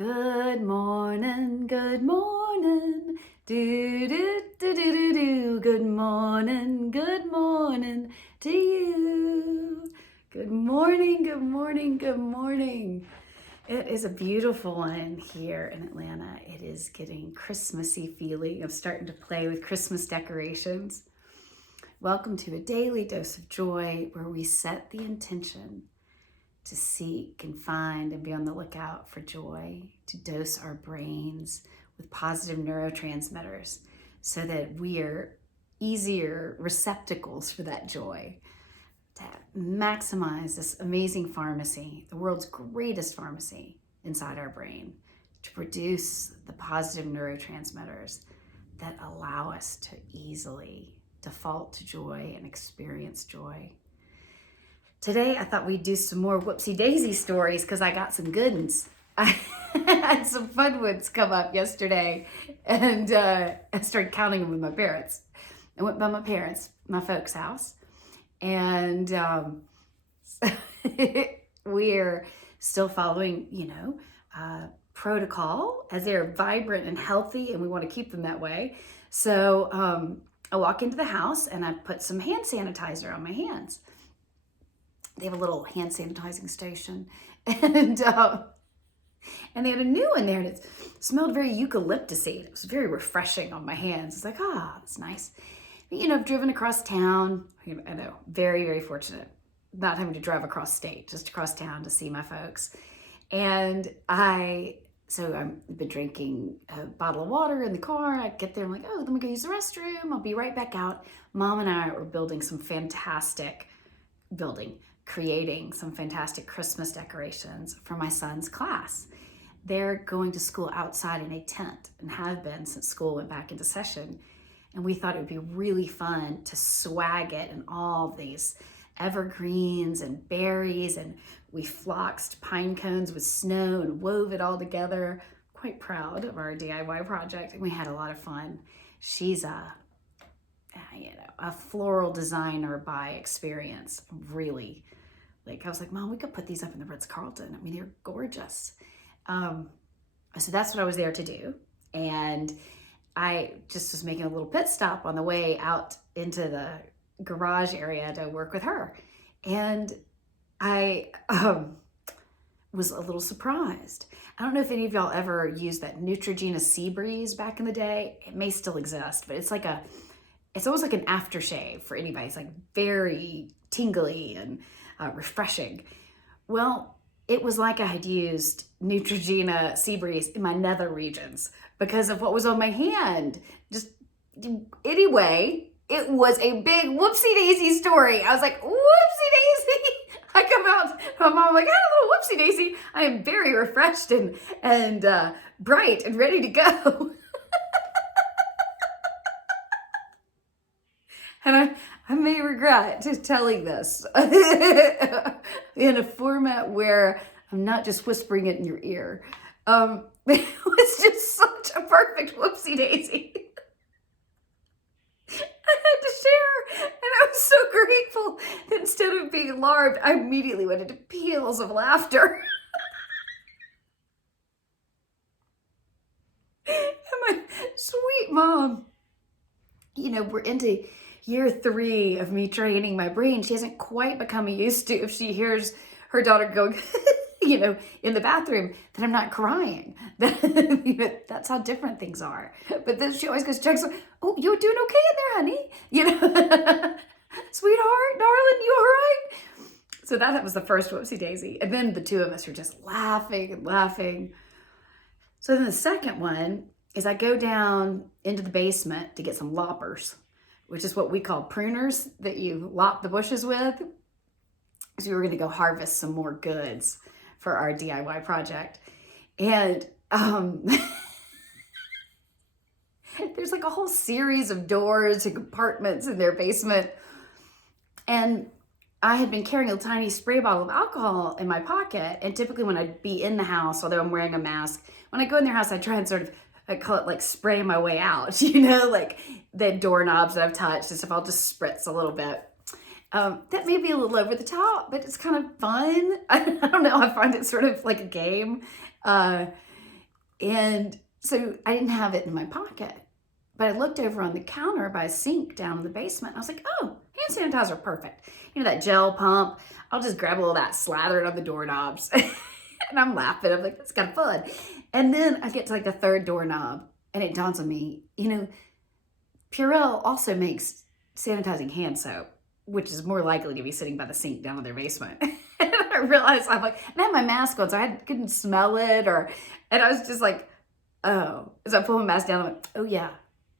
Good morning, do do do do do do. Good morning to you. Good morning, good morning, good morning. It is a beautiful one here in Atlanta. It is getting Christmassy feeling. I'm starting to play with Christmas decorations. Welcome to a daily dose of joy where we set the intention to seek and find and be on the lookout for joy, to dose our brains with positive neurotransmitters so that we are easier receptacles for that joy, to maximize this amazing pharmacy, the world's greatest pharmacy inside our brain, to produce the positive neurotransmitters that allow us to easily default to joy and experience joy. Today, I thought we'd do some more Whoopsie Daisy Stories because I got some good ones. I had some fun ones come up yesterday, and I started counting them with my parents. I went by my folks' house, and we're still following, protocol as they're vibrant and healthy, and we want to keep them that way. So I walk into the house, and I put some hand sanitizer on my hands. They have a little hand sanitizing station, and they had a new one there, and it smelled very eucalyptusy. It was very refreshing on my hands. It's like, that's nice. But, I've driven across town. I know, very, very fortunate not having to drive across state, just across town to see my folks. And I've been drinking a bottle of water in the car. I get there, I'm like, let me go use the restroom. I'll be right back out. Mom and I are creating some fantastic Christmas decorations for my son's class. They're going to school outside in a tent and have been since school went back into session. And we thought it would be really fun to swag it in all these evergreens and berries. And we floxed pine cones with snow and wove it all together. Quite proud of our DIY project. And we had a lot of fun. She's a floral designer by experience. Really, I was like, Mom, we could put these up in the Ritz-Carlton. I mean, they're gorgeous. So that's what I was there to do. And I just was making a little pit stop on the way out into the garage area to work with her. And I was a little surprised. I don't know if any of y'all ever used that Neutrogena Sea Breeze back in the day. It may still exist, but it's almost like an aftershave for anybody. It's like very tingly and refreshing. Well, it was like I had used Neutrogena Sea Breeze in my nether regions because of what was on my hand. Anyway, it was a big Whoopsie Daisy story. I was like, Whoopsie Daisy! I come out, my mom like, I had a little Whoopsie Daisy. I am very refreshed and bright and ready to go. And I may regret just telling this in a format where I'm not just whispering it in your ear. It was just such a perfect Whoopsie Daisy. I had to share, and I was so grateful that instead of being alarmed, I immediately went into peals of laughter. And my sweet mom, we're into year 3 of me training my brain. She hasn't quite become used to if she hears her daughter going, in the bathroom, that I'm not crying. That's how different things are. But then she always goes, checks, oh, you're doing okay in there, honey. Sweetheart, darling, you all right? So that was the first Whoopsie Daisy. And then the two of us were just laughing and laughing. So then the second one is I go down into the basement to get some loppers, which is what we call pruners that you lop the bushes with. So we were going to go harvest some more goods for our DIY project. And there's like a whole series of doors and compartments in their basement. And I had been carrying a tiny spray bottle of alcohol in my pocket. And typically when I'd be in the house, although I'm wearing a mask, when I go in their house, I try and sort of, I call it like spray my way out, like the doorknobs that I've touched and stuff, I'll just spritz a little bit. That may be a little over the top, but it's kind of fun. I don't know, I find it sort of like a game. And so I didn't have it in my pocket. But I looked over on the counter by a sink down in the basement. And I was like, oh, hand sanitizer, perfect. You know, that gel pump. I'll just grab a little of that, slather it on the doorknobs. And I'm laughing. I'm like, that's kind of fun. And then I get to like the third doorknob and it dawns on me, you know, Purell also makes sanitizing hand soap, which is more likely to be sitting by the sink down in their basement. And I realized I'm like, and I had my mask on, so I couldn't smell it, and I was just like, oh. As I pull my mask down, I'm like, oh yeah.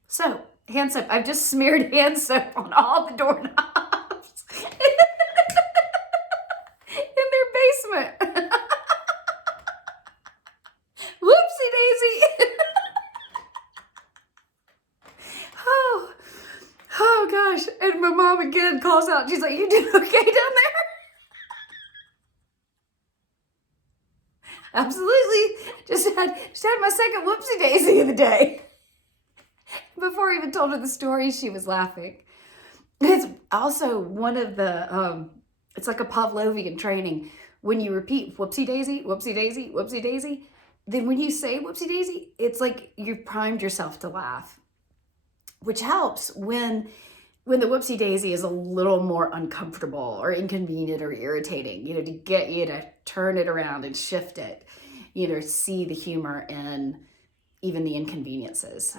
So, hand soap. I've just smeared hand soap on all the doorknobs in their basement. Whoopsie daisy. Oh gosh. And my mom again calls out. She's like, you doing okay down there? Absolutely. Just had my second whoopsie daisy of the day. Before I even told her the story, she was laughing. It's also one of the, it's like a Pavlovian training. When you repeat whoopsie daisy, whoopsie daisy, whoopsie daisy, then when you say whoopsie daisy, it's like you've primed yourself to laugh, which helps when the whoopsie daisy is a little more uncomfortable or inconvenient or irritating, you know, to get you to turn it around and shift it, you know, see the humor in even the inconveniences.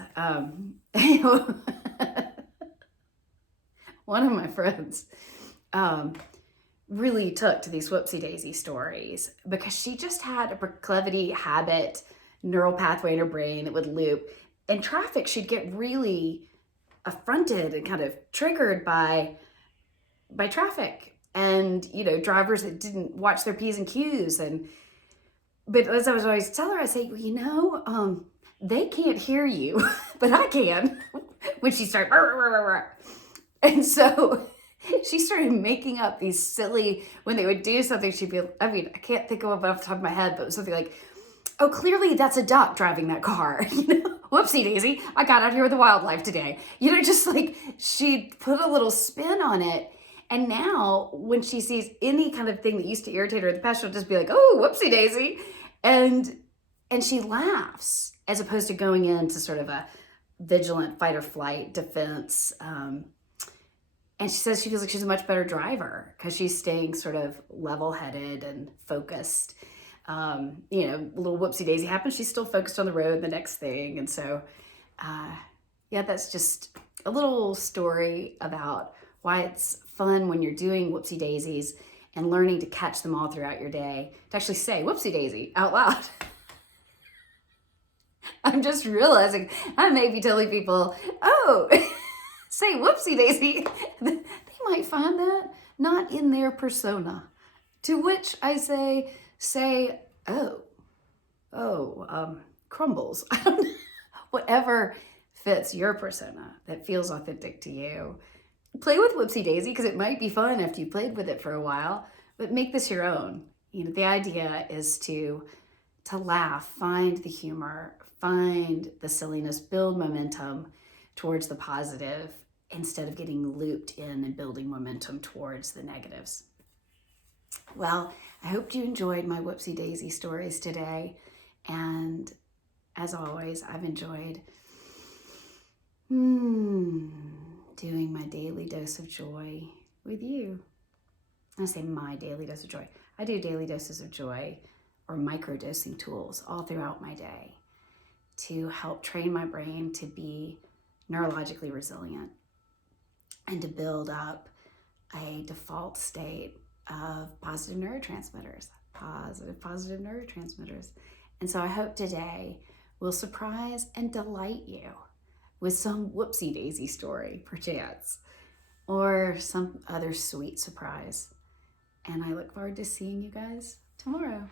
One of my friends really took to these Whoopsie Daisy stories because she just had a proclivity, habit, neural pathway in her brain that would loop. In traffic, she'd get really affronted and kind of triggered by traffic and, you know, drivers that didn't watch their P's and Q's. But as I was always tell her, I say, well, you know, they can't hear you, but I can. When she started, and so she started making up these silly, when they would do something, she'd be, I mean, I can't think of it off the top of my head, but it was something like, oh, clearly that's a duck driving that car. You know, whoopsie daisy, I got out here with the wildlife today. You know, just like she'd put a little spin on it. And now when she sees any kind of thing that used to irritate her in the past, she'll just be like, oh, whoopsie daisy. And she laughs as opposed to going into sort of a vigilant fight or flight defense. And she says she feels like she's a much better driver because she's staying sort of level-headed and focused. You know, a little whoopsie daisy happens, she's still focused on the road, the next thing. And so, yeah, that's just a little story about why it's fun when you're doing whoopsie daisies and learning to catch them all throughout your day, to actually say whoopsie daisy out loud. I'm just realizing I may be telling people, oh, say whoopsie daisy. They might find that not in their persona. To which I say, crumbles. I don't know. Whatever fits your persona that feels authentic to you. Play with whoopsie daisy because it might be fun after you played with it for a while, but make this your own. You know, the idea is to laugh, find the humor, find the silliness, build momentum towards the positive instead of getting looped in and building momentum towards the negatives. Well, I hope you enjoyed my Whoopsie Daisy stories today. And as always, I've enjoyed doing my daily dose of joy with you. I say my daily dose of joy. I do daily doses of joy or microdosing tools all throughout my day to help train my brain to be neurologically resilient and to build up a default state of positive neurotransmitters. And so I hope today will surprise and delight you with some whoopsie daisy story, perchance, or some other sweet surprise. And I look forward to seeing you guys tomorrow.